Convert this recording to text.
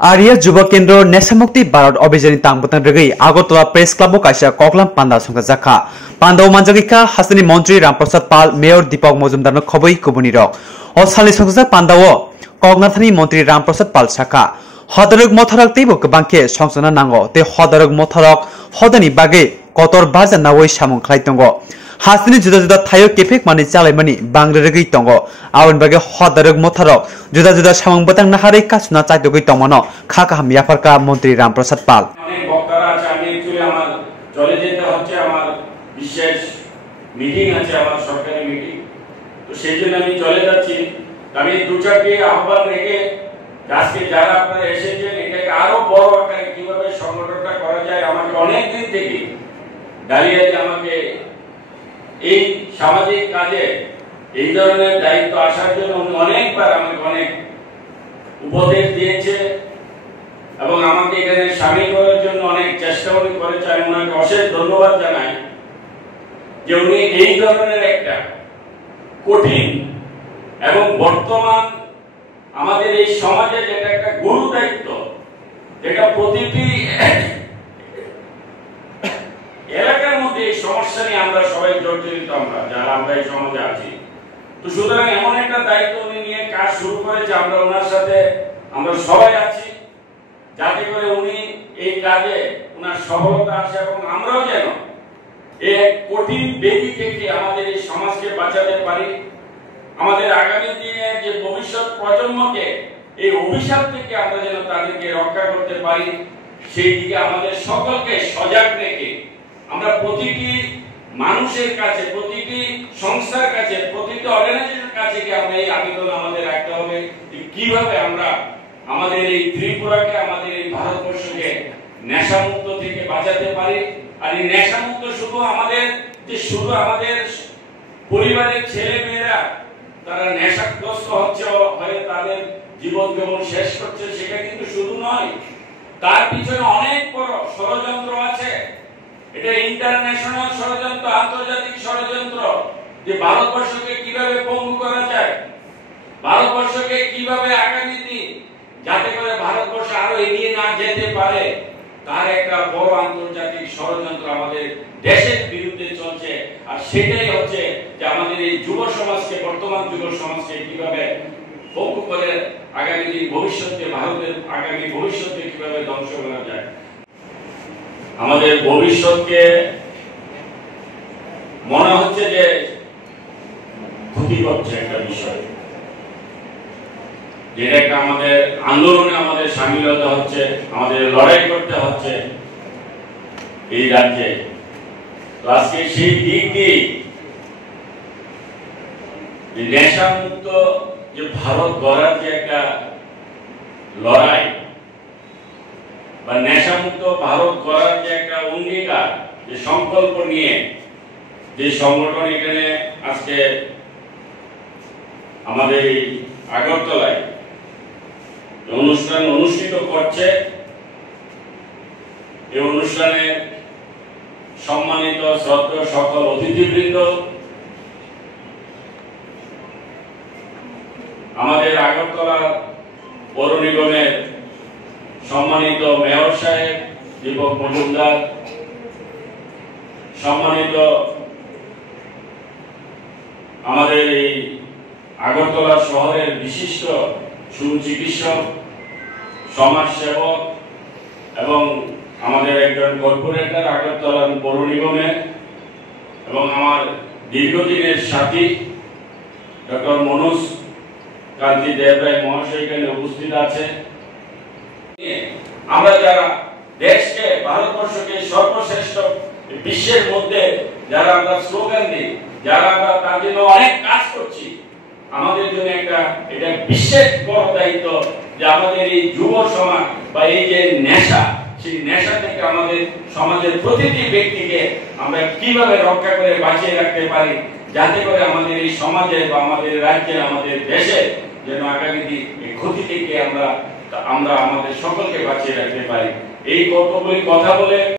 आर्या युवा केन्द्र नेशमुक्ति भारत अभियान तांगबतन रगई आगरतला प्रेस क्लब काइसा कोकलाम पांडा संग जाखा पांडव मानजगिका हासनी मंत्री रामप्रसाद पाल मेयर दीपक मजुमदार खबई कुबुनी रक असालि संगजा पांडव कगनाथनी मंत्री रामप्रसाद पाल शाखा हदरक मथरक तेबो गोबांखे संसना नांगो ते हदरक मथरक हदनी बागे कतर बाजा नावै सामुं खालायतंगो हासनी जुदा जुदा थायो केफेक मानि चालायमानि बांग्रेरगै तंगो आवन बागे हदरक मथरक जुदा जुदा सामुं बतां नाहारै कासुना चाइदगै तंगमनो खाका हाम याफारका मंत्री रामप्रसाद पाल অনেক বক্তারা আছে আমি एक्चुअली আমার চলে যেতে হচ্ছে আমার বিশেষ মিটিং আছে আমার সরকারি মিটিং তো সেইজন্য আমি চলে যাচ্ছি আমি দু চারটি আহ্বান রেখে আজকে যারা আপনারা এসেছেন এটাকে আরো বড় আকারে কিভাবে সংগঠনটা করা যায় আমাকে অনেক দিন থেকে দাঁড়িয়ে আমাকে এই সামাজিক কাজে এই ধরনের দায়িত্ব আসার জন্য অনেকবার আমাকে অনেক উপদেশ দিয়েছে এবং আমাকে এখানে শামিল করার জন্য অনেক চেষ্টা করেছে আমি ওনাকে অশেষ ধন্যবাদ জানাই যে উনি এই ধরনের একটা কঠিন এবং বর্তমান আমাদের এই সমাজে যেটা একটা গুরু দায়িত্ব যেটা প্রতিটি এলাকার মধ্যে এই সমস্যা নিয়ে আমরা সবাই জর্জরিত যারা আমরা এই সমাজে আছি তো সুতরাং এমন একটা দায়িত্ব উনি নিয়ে কাজ শুরু করেছে আমরা ওনার সাথে আমরা সবাই আছি যাতে করে উনি এই কাজে ওনার সফলতা আসে এবং আমরাও যেন এই কঠিন ব্যাধি থেকে আমাদের এই সমাজকে বাঁচাতে পারি আমাদের আগামী দিনে যে ভবিষ্যৎ প্রজন্মকে এই অভিশাপ থেকে আমরা যেন তাদেরকে রক্ষা করতে পারি সেই দিকে আমাদের সকলকে সজাগ রেখে আমরা প্রতিটি মানুষের কাছে প্রতিটি সংস্থার কাছে প্রতিটি অর্গানাইজেশনের কাছে কি আমরা এই আবেদন আমাদের রাখতে হবে কিভাবে আমরা আমাদের এই ত্রিপুরাকে আমাদের এই ভারতবর্ষকে নেশামুক্ত থেকে বাঁচাতে পারি আর এই নেশামুক্ত শুধু আমাদের পরিবারের ছেলে মেয়েরা তারা নেশাগ্রস্ত হচ্ছে হয়ে তাদের জীবন যেমন শেষ করছে সেটা কিন্তু শুধু নয় তার পিছনে অনেক বড় ষড়যন্ত্র আছে এটা ইন্টারন্যাশনাল ষড়যন্ত্র আন্তর্জাতিক ষড়যন্ত্র যে ভারতবর্ষকে কিভাবে পঙ্গু করা যায় ভারতবর্ষকে কিভাবে আগামী দিন যাতে করে ভারতবর্ষ আরো এগিয়ে না যেতে পারে তার একটা বড় আন্তর্জাতিক ষড়যন্ত্র আমাদের দেশের বিরুদ্ধে চলছে আর সেটাই হচ্ছে যে আমাদের এই যুব সমাজকে বর্তমান যুব সমাজকে কিভাবে পঙ্গু করে আগামী দিন ভবিষ্যতে ভারতের আগামী ভবিষ্যতে কিভাবে ধ্বংস করা যায় আমাদের ভবিষ্যৎকে মনে হচ্ছে যে ক্ষতি করছে একটা বিষয় যেটা আমাদের আন্দোলনে আমাদের সামিল হতে হচ্ছে আমাদের লড়াই করতে হচ্ছে এই রাজ্যে আজকে সেই দিক দিয়ে নেশা মুক্ত যে ভারত গড়ার যে একটা লড়াই বা নেশা মুক্ত ভারত গড়ার যে একটা অঙ্গীকার যে সংকল্প নিয়ে যে সংগঠন এখানে আজকে আমাদের আগরতলায় অনুষ্ঠান অনুষ্ঠিত করছে এই অনুষ্ঠানে সম্মানিত শ্রদ্ধেয় সকল অতিথিবৃন্দ আমাদের আগরতলা পৌর নিগমের সম্মানিত মেয়র সাহেব দীপক মজুমদার সম্মানিত আমাদের এই আগরতলা শহরের বিশিষ্ট সুচিকিৎসক সমাজসেবক এবং আমাদের একজন কর্পোরেটর আগরতলা পৌর নিগমের এবং আমার দীর্ঘদিনের সাথী ডক্টর মনোজ কান্তি দেবরায় মহাশয় এখানে উপস্থিত আছে আমরা যারা দেশকে ভারতবর্ষকে সর্বশ্রেষ্ঠ বিশ্বের মধ্যে যারা আমরা স্লোগান দিই যারা আমরা তার জন্য অনেক কাজ করছি আমাদের জন্য এটা বিশেষ বড় দায়িত্ব যে আমাদের এই যুব সমাজ বা এই যে নেশা সেই নেশা থেকে আমাদের সমাজের প্রতিটি ব্যক্তিকে আমরা কিভাবে রক্ষা করে বাঁচিয়ে রাখতে পারি যাতে করে আমাদের এই সমাজে বা আমাদের রাজ্যে আমাদের দেশে যেন আগামী দিন এই ক্ষতি থেকে আমরা আমাদের সকলকে বাঁচিয়ে রাখতে পারি এই কথা বলে